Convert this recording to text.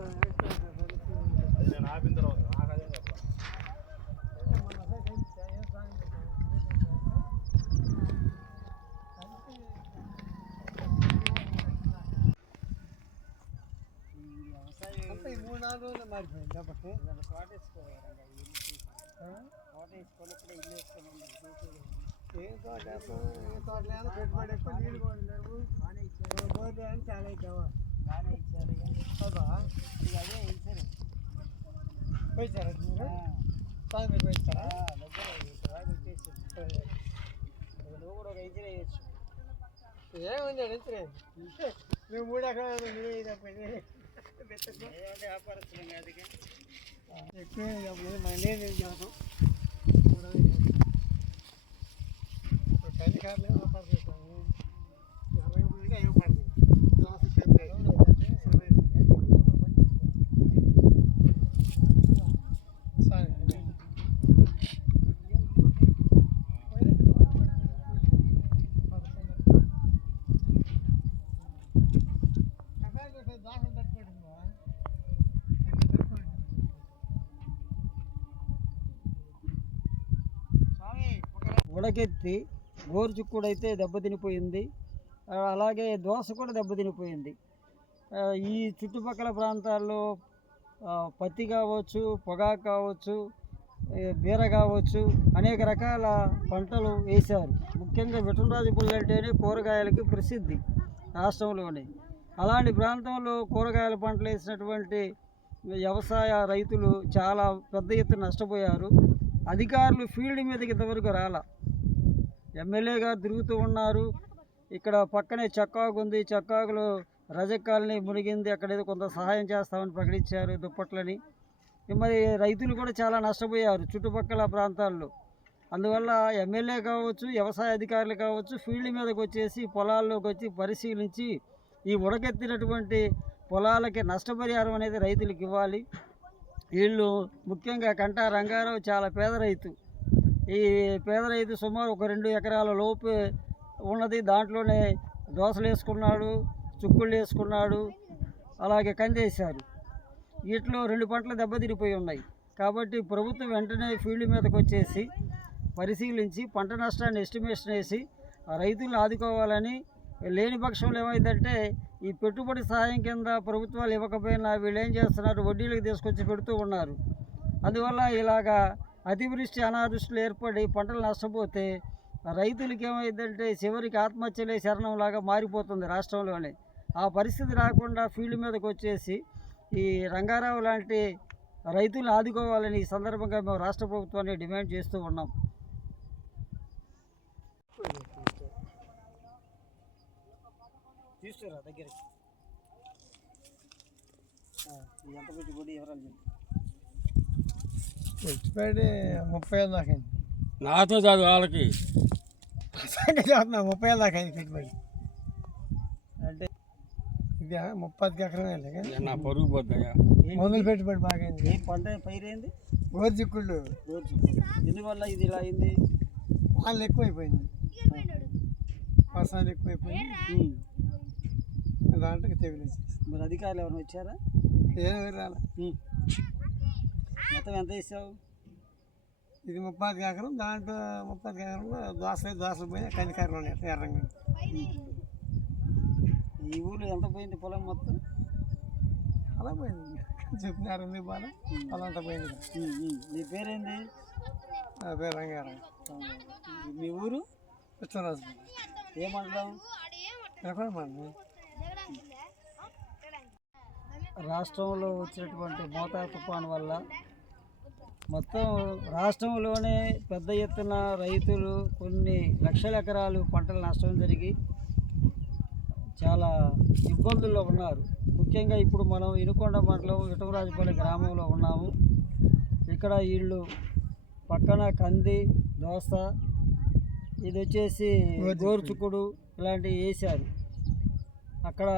అది నేను ఆపిన తర్వాత నాకు అదే చెప్పాలి అంతే ఈ మూడు నాలుగు రోజులు మారిపోయింది కాబట్టి ఏ తోట వేస్తాం, ఏ తోట లేదు పెట్టుబడి ఎక్కువ. నీళ్ళు కూడా లేవు పోతే అని చాలా ఇద్దామా అవునా పోయిచ్చారా మీరు సాగు మీరు పోయిచ్చారా ఏముంది అడిగితే నువ్వు మూడు ఎకరాలు నువ్వు ఇది ఒకటి. ఎక్కువ మళ్ళీ నేను చేస్తాం కది కార్లు వ్యాపారం ఉడకెత్తి గోరుచుక్కుడు అయితే దెబ్బతినిపోయింది. అలాగే దోస కూడా దెబ్బతినిపోయింది. ఈ చుట్టుపక్కల ప్రాంతాల్లో పత్తి కావచ్చు పొగాకు కావచ్చు బీర కావచ్చు అనేక రకాల పంటలు వేశారు. ముఖ్యంగా విఠలరాజుపల్లి అంటేనే కూరగాయలకి ప్రసిద్ధి రాష్ట్రంలోనే. అలాంటి ప్రాంతంలో కూరగాయల పంటలు వేసినటువంటి వ్యవసాయ రైతులు చాలా పెద్ద ఎత్తున నష్టపోయారు. అధికారులు ఫీల్డ్ మీదకి ఇంతవరకు రాలా. ఎమ్మెల్యే గారు తిరుగుతూ ఉన్నారు. ఇక్కడ పక్కనే చక్కాకు ఉంది. చక్కాకులో రజక్ కాలనీ మునిగింది. అక్కడ ఏదో కొంత సహాయం చేస్తామని ప్రకటించారు దుప్పట్లని. మరి రైతులు కూడా చాలా నష్టపోయారు చుట్టుపక్కల ప్రాంతాల్లో. అందువల్ల ఎమ్మెల్యే కావచ్చు వ్యవసాయ అధికారులు కావచ్చు ఫీల్డ్ మీదకి వచ్చేసి పొలాల్లోకి వచ్చి పరిశీలించి ఈ ఉడకెత్తినటువంటి పొలాలకి నష్టపరిహారం అనేది రైతులకు ఇవ్వాలి. వీళ్ళు ముఖ్యంగా కంటా రంగారావు చాలా పేద రైతు. ఈ పేద రైతు సుమారు ఒక రెండు ఎకరాల లోపు ఉన్నది. దాంట్లోనే దోసలు వేసుకున్నాడు చుక్కుళ్ళు వేసుకున్నాడు అలాగే కందేశారు వీటిలో రెండు పంటలు దెబ్బతిరిపోయి ఉన్నాయి. కాబట్టి ప్రభుత్వం వెంటనే ఫీల్డ్ మీదకి వచ్చేసి పరిశీలించి పంట నష్టాన్ని ఎస్టిమేషన్ వేసి ఆ రైతులను ఆదుకోవాలని లేని పక్షంలో ఏమైందంటే ఈ పెట్టుబడి సహాయం కింద ప్రభుత్వాలు ఇవ్వకపోయినా వీళ్ళు ఏం చేస్తున్నారు? వడ్డీలకు తీసుకొచ్చి పెడుతూ ఉన్నారు. అందువల్ల ఇలాగా అతివృష్టి అనావృష్టిలు ఏర్పడి పంటలు నష్టపోతే రైతులకి ఏమైందంటే చివరికి ఆత్మహత్యలే శరణంలాగా మారిపోతుంది రాష్ట్రంలోనే. ఆ పరిస్థితి రాకుండా ఫీల్డ్ మీదకి వచ్చేసి ఈ రంగారావు లాంటి రైతులను ఆదుకోవాలని ఈ సందర్భంగా మేము రాష్ట్ర ప్రభుత్వాన్ని డిమాండ్ చేస్తూ ఉన్నాం. తీసుకురా దగ్గరికి. ఎంత పెట్టి కూడా వివరాలు పెట్టుబడి ముప్పై వేలు దాకా అయింది. నాతో కాదు వాళ్ళకి. చెప్తున్నా ముప్పై వేలు దాకా అయింది పెట్టుబడి అంటే ఇది ముప్పై ఎకరం నా పరుగు పోద్దయ్యా. మొదలు పెట్టుబడి బాగా అయింది. ఏం పంట పైరేంది గోరు చిక్కుళ్ళు. ఎందువల్ల ఇది ఇలా అయింది? వాళ్ళు ఎక్కువైపోయింది. వర్షాలు ఎక్కువైపోయింది. దాంట్లో తెగులు మరి అధికారులు ఎవరైనా వచ్చారా? ఏం రాలే. మొత్తం ఎంత వేసావు? ఇది ముప్పై ఎకరం దాంట్లో ముప్పై ఎకరంలో దోస దోసలు పోయి కందికాయలు ఉన్నాయి ఎర్రంగా ఈ ఊర్లో ఎంత పోయింది పొలం మొత్తం? అలా పోయింది. చెప్పినారు ఉంది బాగా అలాంటి పోయింది. నీ పేరేంది? నా పేరు రంగారావు. మీ ఊరు? కృష్ణరాజు ఏ మండలం? ఎక్కడ మండి రాష్ట్రంలో వచ్చినటువంటి మోతా తుఫాను వల్ల మొత్తం రాష్ట్రంలోనే పెద్ద ఎత్తున రైతులు కొన్ని లక్షల ఎకరాలు పంటల నష్టం జరిగి చాలా ఇబ్బందుల్లో ఉన్నారు. ముఖ్యంగా ఇప్పుడు మనం ఇనుకొండ మండలం ఇటమరాజుపల్లి గ్రామంలో ఉన్నాము. ఇక్కడ వీళ్ళు పక్కన కంది దోస ఇది వచ్చేసి గోరుచుక్కుడు ఇలాంటివి వేశారు. అక్కడ